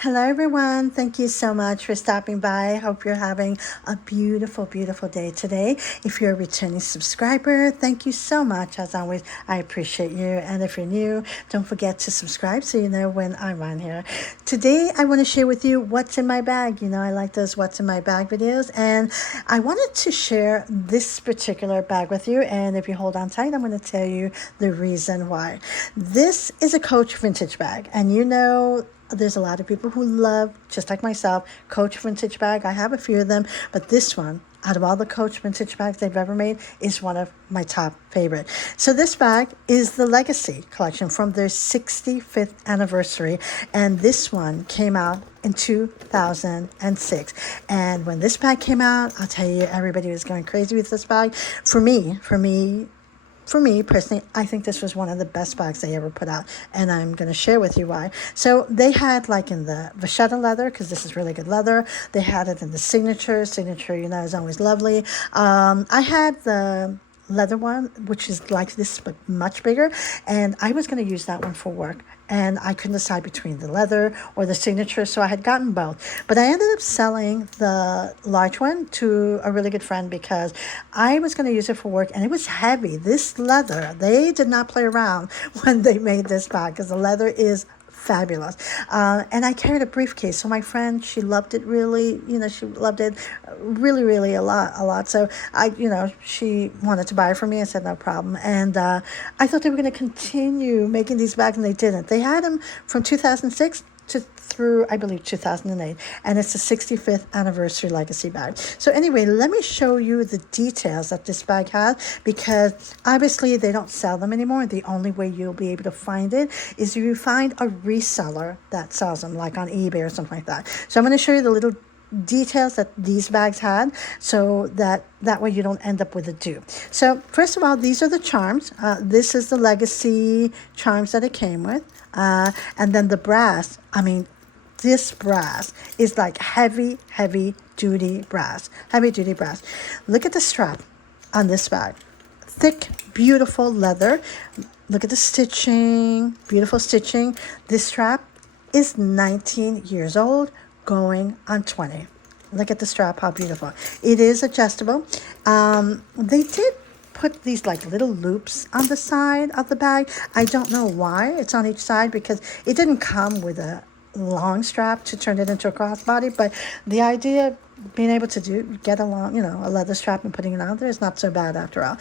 Hello, everyone. Thank you so much for stopping by. Hope you're having a beautiful, beautiful day today. If you're a returning subscriber, thank you so much. As always, I appreciate you. And if you're new, don't forget to subscribe so you know when I'm on here. Today, I want to share with you what's in my bag. You know, I like those what's in my bag videos. And I wanted to share this particular bag with you. And if you hold on tight, I'm going to tell you the reason why. This is a Coach vintage bag. And you know, there's a lot of people who love, just like myself, Coach vintage bag. I have a few of them, but this one, out of all the Coach vintage bags they've ever made, is one of my top favorite. So this bag is the Legacy collection from their 65th anniversary, and this one came out in 2006. And when this bag came out, I'll tell you, everybody was going crazy with this bag. For me personally, I think this was one of the best bags they ever put out, and I'm going to share with you why. So they had like in the vachetta leather, because this is really good leather. They had it in the signature, you know, is always lovely. I had the leather one, which is like this but much bigger, and I was going to use that one for work, and I couldn't decide between the leather or the signature, so I had gotten both. But I ended up selling the large one to a really good friend because I was going to use it for work, and it was heavy. This leather, they did not play around when they made this bag, because the leather is fabulous. And I carried a briefcase, so my friend, she loved it really, you know, she loved it really, really a lot. So she wanted to buy it for me. I said no problem. And I thought they were going to continue making these bags, and they didn't. They had them from 2006 through, I believe, 2008, and it's the 65th anniversary Legacy bag. So anyway, let me show you the details that this bag has, because obviously they don't sell them anymore. The only way you'll be able to find it is if you find a reseller that sells them, like on eBay or something like that. So I'm going to show you the little details that these bags had, so that way you don't end up with a dupe. So first of all, these are the charms. This is the Legacy charms that it came with, and then the brass. I mean, this brass is like heavy duty brass. Look at the strap on this bag. Thick, beautiful leather. Look at the stitching, beautiful stitching. This strap is 19 years old, going on 20. Look at the strap, how beautiful. It is adjustable. They did put these like little loops on the side of the bag. I don't know why it's on each side, because it didn't come with a long strap to turn it into a crossbody, but the idea being able to get along, you know, a leather strap and putting it on there is not so bad after all.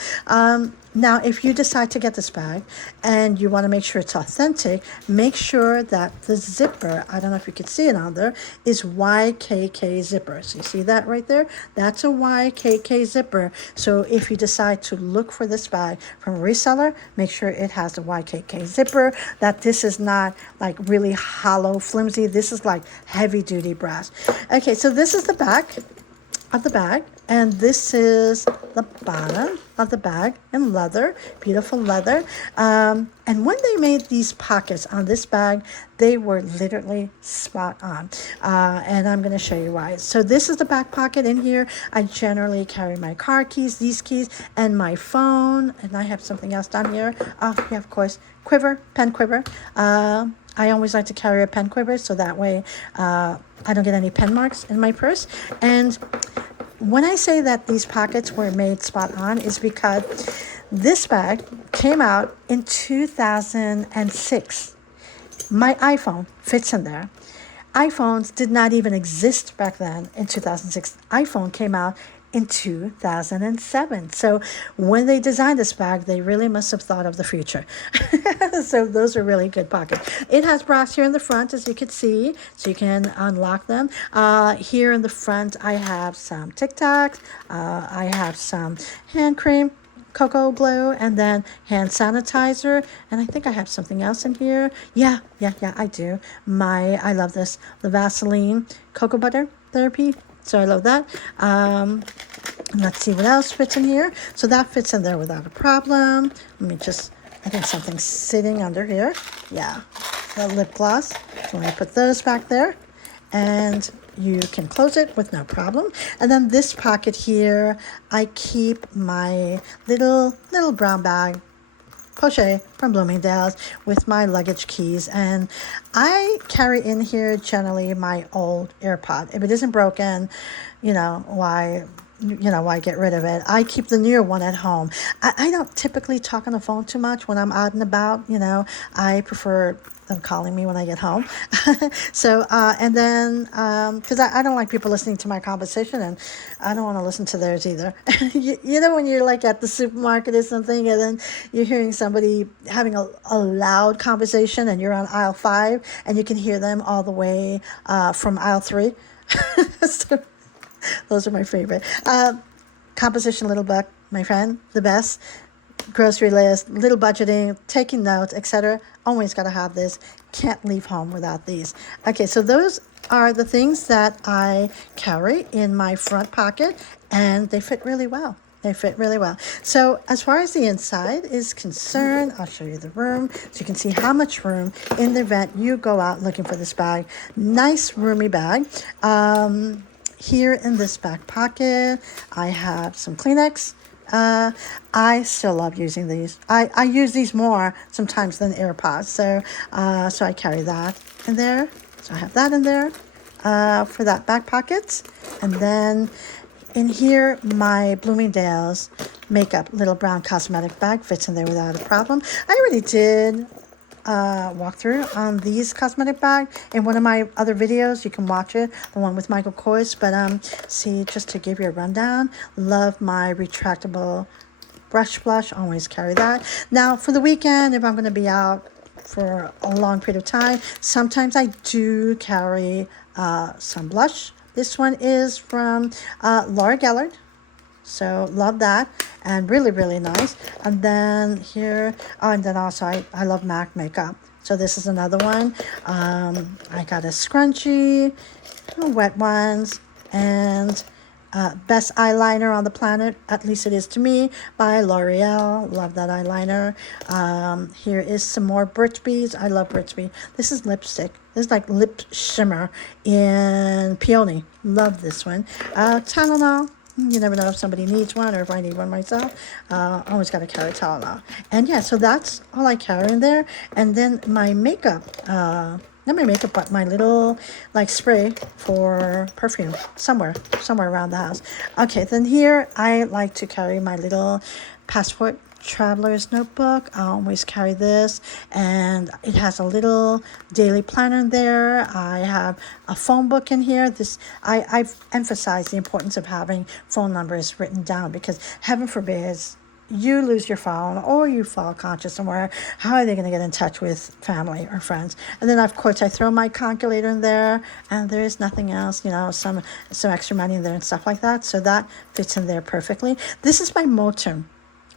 Now, if you decide to get this bag and you want to make sure it's authentic, make sure that the zipper, I don't know if you can see it on there, is YKK zipper. So you see that right there? That's a YKK zipper. So if you decide to look for this bag from a reseller, make sure it has a YKK zipper, that this is not like really hollow, flimsy. This is like heavy duty brass. Okay, so this is the back of the bag, and this is the bottom of the bag in leather, beautiful leather. And when they made these pockets on this bag, they were literally spot on. And I'm going to show you why. So this is the back pocket. In here, I generally carry my car keys, these keys, and my phone. And I have something else down here. Oh, yeah, of course, pen quiver. I always like to carry a pen quiver, so that way I don't get any pen marks in my purse. And when I say that these pockets were made spot on, is because this bag came out in 2006. My iPhone fits in there. iPhones did not even exist back then in 2006. iPhone came out in 2007. So when they designed this bag, they really must have thought of the future. So those are really good pockets. It has brass here in the front, as you can see, so you can unlock them. Here in the front, I have some Tic Tacs. I have some hand cream, cocoa glue, and then hand sanitizer, and I think I have something else in here. Yeah, I do. I love this, the Vaseline cocoa butter therapy, so I love that. Let's see what else fits in here. So that fits in there without a problem. I think something's sitting under here. Yeah, the lip gloss. So I put those back there, and you can close it with no problem. And then this pocket here, I keep my little brown bag Poche from Bloomingdale's with my luggage keys. And I carry in here generally my old AirPod. If it isn't broken, why get rid of it? I keep the newer one at home. I don't typically talk on the phone too much when I'm out and about. I prefer them calling me when I get home. So, and then, because I don't like people listening to my conversation, and I don't want to listen to theirs either. When you're like at the supermarket or something, and then you're hearing somebody having a loud conversation, and you're on aisle 5, and you can hear them all the way from aisle 3. So, those are my favorite. Composition little book, my friend, the best. Grocery list, little budgeting, taking notes, etc. Always got to have this. Can't leave home without these. Okay, so those are the things that I carry in my front pocket, and they fit really well. They fit really well. So as far as the inside is concerned, I'll show you the room so you can see how much room in the event you go out looking for this bag. Nice roomy bag. Here in this back pocket, I have some Kleenex. I still love using these. I use these more sometimes than AirPods. So I carry that in there. So I have that in there for that back pocket. And then in here, my Bloomingdale's makeup little brown cosmetic bag fits in there without a problem. I already did walk through on these cosmetic bag in one of my other videos. You can watch it, the one with Michael Kors. But see, just to give you a rundown, love my retractable brush blush. Always carry that. Now for the weekend, if I'm going to be out for a long period of time, sometimes I do carry some blush. This one is from Laura Geller. So love that, and really, really nice. And then here, and then also I love MAC makeup. So this is another one. I got a scrunchie, wet ones, and best eyeliner on the planet, at least it is to me, by L'Oreal. Love that eyeliner. Here is some more Burt's Bees. I love Burt's Bees. This is lipstick. This is like lip shimmer in peony. Love this one. Tylenol. You never know if somebody needs one or if I need one myself. Always got to carry Tylenol. And yeah, so that's all I carry in there. And then my makeup, not my makeup, but my little like spray for perfume somewhere around the house. Okay, then here I like to carry my little passport traveler's notebook. I always carry this, and it has a little daily planner in there. I have a phone book in here. I've emphasized the importance of having phone numbers written down, because heaven forbid you lose your phone or you fall conscious somewhere. How are they going to get in touch with family or friends? And then of course I throw my calculator in there, and there is nothing else, some extra money in there and stuff like that. So that fits in there perfectly. This is my Motum.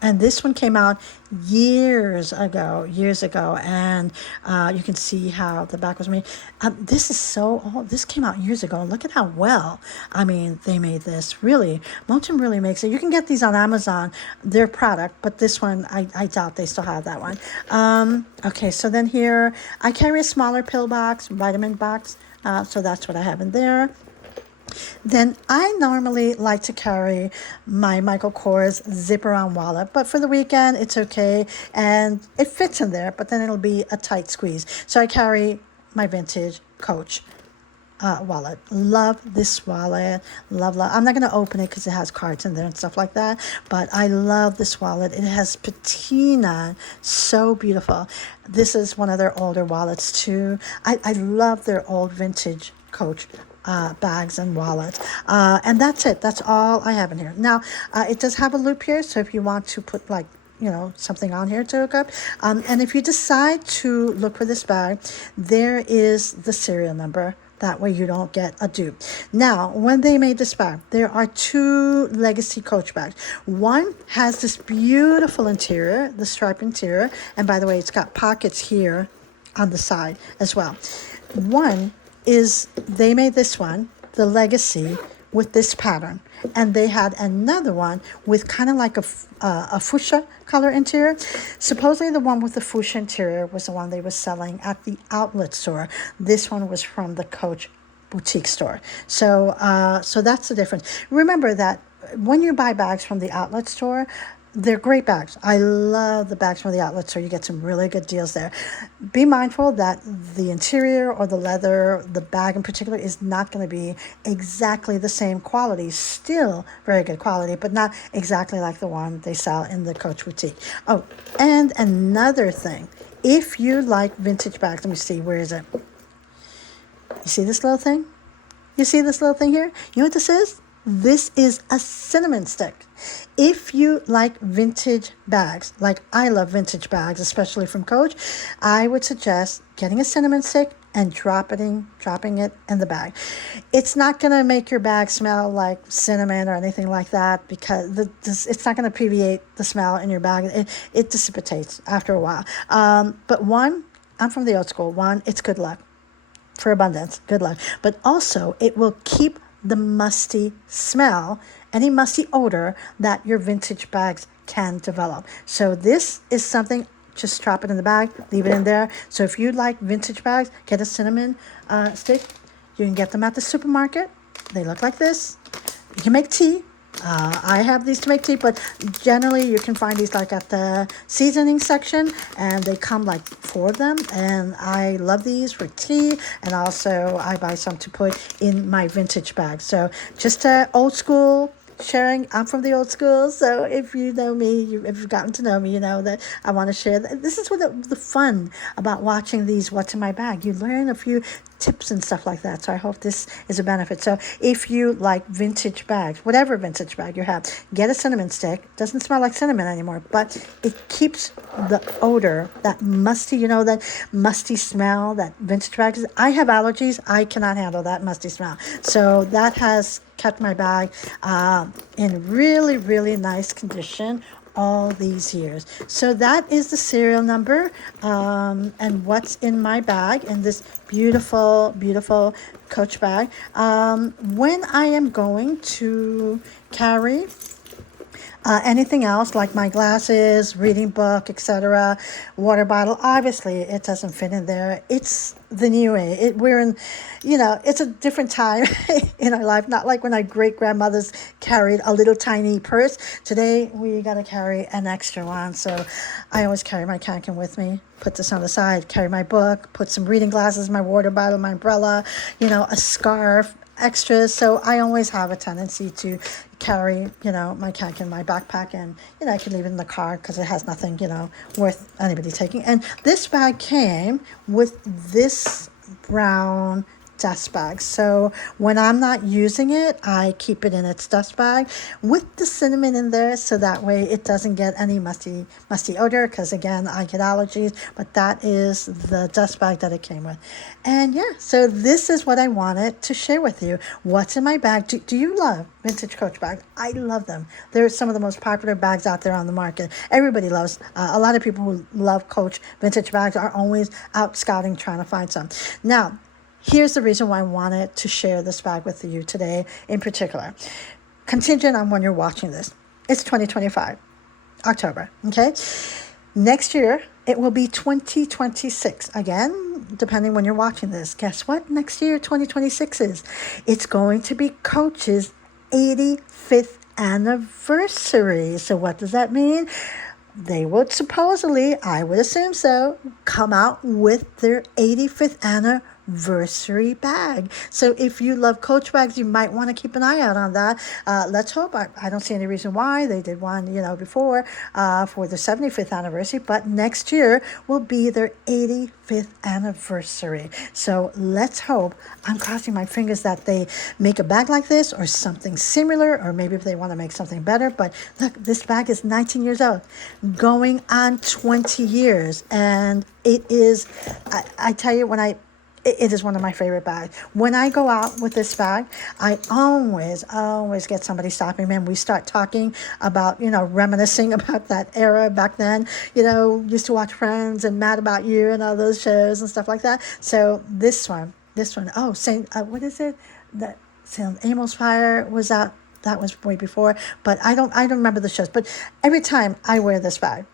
And this one came out years ago, and you can see how the back was made. This is so old. This came out years ago, and look at how well, they made this. Really, Motum really makes it. You can get these on Amazon, their product, but this one, I doubt they still have that one. Okay, so then here, I carry a smaller pill box, vitamin box, so that's what I have in there. Then I normally like to carry my Michael Kors zip-around wallet, but for the weekend it's okay, and it fits in there, but then it'll be a tight squeeze. So I carry my vintage Coach wallet. Love this wallet. Love. I'm not going to open it because it has cards in there and stuff like that, but I love this wallet. It has patina, so beautiful. This is one of their older wallets too. I love their old vintage Coach bags and wallets, and that's it. That's all I have in here. Now it does have a loop here, so if you want to put something on here to hook up, and if you decide to look for this bag, there is the serial number. That way you don't get a dupe. Now, when they made this bag, there are 2 legacy Coach bags. One has this beautiful interior, the striped interior, and by the way, it's got pockets here on the side as well. One is, they made this one, the legacy, with this pattern, and they had another one with kind of like a fuchsia color interior. Supposedly the one with the fuchsia interior was the one they were selling at the outlet store. This one was from the Coach boutique store. So that's the difference. Remember that when you buy bags from the outlet store, they're great bags. I love the bags from the outlet store. You get some really good deals there. Be mindful that the interior or the leather, the bag in particular, is not going to be exactly the same quality. Still very good quality, but not exactly like the one they sell in the Coach boutique. Oh, and another thing, if you like vintage bags, let me see, where is it? You see this little thing? You see this little thing here? You know what this is? This is a cinnamon stick. If you like vintage bags, like I love vintage bags, especially from Coach, I would suggest getting a cinnamon stick and dropping it in the bag. It's not going to make your bag smell like cinnamon or anything like that, because it's not going to permeate the smell in your bag. It dissipates after a while. But one, I'm from the old school. One, it's good luck for abundance, good luck. But also, it will keep the musty smell, any musty odor that your vintage bags can develop. So this is something, just drop it in the bag, leave it in there. So if you like vintage bags, get a cinnamon stick. You can get them at the supermarket. They look like this. You can make tea. I have these to make tea, but generally you can find these like at the seasoning section, and they come like 4 of them, and I love these for tea, and also I buy some to put in my vintage bag. So just old school sharing. I'm from the old school, so if you know me, if you've gotten to know me, you know that I want to share. This is what the fun about watching these What's in My Bag. You learn a few tips and stuff like that. So I hope this is a benefit. So if you like vintage bags, whatever vintage bag you have, get a cinnamon stick. Doesn't smell like cinnamon anymore, but it keeps the odor, that musty, that musty smell that vintage bags. I have allergies. I cannot handle that musty smell. So that has kept my bag in really, really nice condition all these years. So that is the serial number and what's in my bag in this beautiful, beautiful Coach bag. When I am going to carry anything else like my glasses, reading book, etc., water bottle, obviously it doesn't fit in there. It's the new age. We're in, it's a different time in our life. Not like when our great grandmothers carried a little tiny purse. Today we got to carry an extra one. So I always carry my Kanken with me. Put this on the side. Carry my book. Put some reading glasses, my water bottle, my umbrella. A scarf. Extras. So I always have a tendency to carry, my Kanken in my backpack, and, I can leave it in the car because it has nothing, worth anybody taking. And this bag came with this brown dust bag. So when I'm not using it, I keep it in its dust bag with the cinnamon in there, so that way it doesn't get any musty odor, because again, I get allergies. But that is the dust bag that it came with. And yeah, so this is what I wanted to share with you. What's in my bag? Do you love vintage Coach bags? I love them. They're some of the most popular bags out there on the market. Everybody loves. A lot of people who love Coach vintage bags are always out scouting, trying to find some. Now, here's the reason why I wanted to share this bag with you today in particular. Contingent on when you're watching this. It's 2025, October, okay? Next year, it will be 2026. Again, depending when you're watching this. Guess what? Next year, 2026 is. It's going to be Coach's 85th anniversary. So what does that mean? They would supposedly, I would assume so, come out with their 85th anniversary bag. So if you love Coach bags, you might want to keep an eye out on that. Let's hope. I don't see any reason why. They did one, before for the 75th anniversary, but next year will be their 85th anniversary. So let's hope. I'm crossing my fingers that they make a bag like this or something similar, or maybe if they want to make something better. But look, this bag is 19 years old, going on 20 years. And it is, I tell you, it is one of my favorite bags. When I go out with this bag, I always get somebody stopping me, and we start talking about, reminiscing about that era back then. Used to watch Friends and Mad About You and all those shows and stuff like that. So this one, what is it? That St. Amos Fire was out. That was way before, but I don't remember the shows. But every time I wear this bag,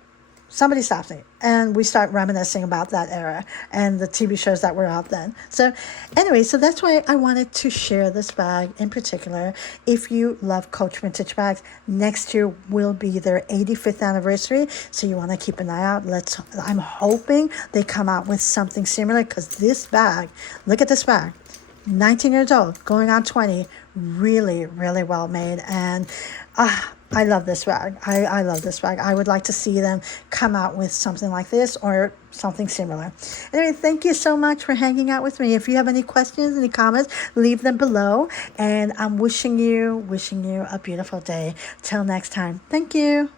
somebody stops me and we start reminiscing about that era and the TV shows that were out then. So anyway, so that's why I wanted to share this bag in particular. If you love Coach vintage bags, next year will be their 85th anniversary, so you want to keep an eye out. I'm hoping they come out with something similar, because this bag, look at this bag, 19 years old, going on 20, really, really well made. And I love this bag. I love this bag. I would like to see them come out with something like this or something similar. Anyway, thank you so much for hanging out with me. If you have any questions, any comments, leave them below. And I'm wishing you a beautiful day. Till next time. Thank you.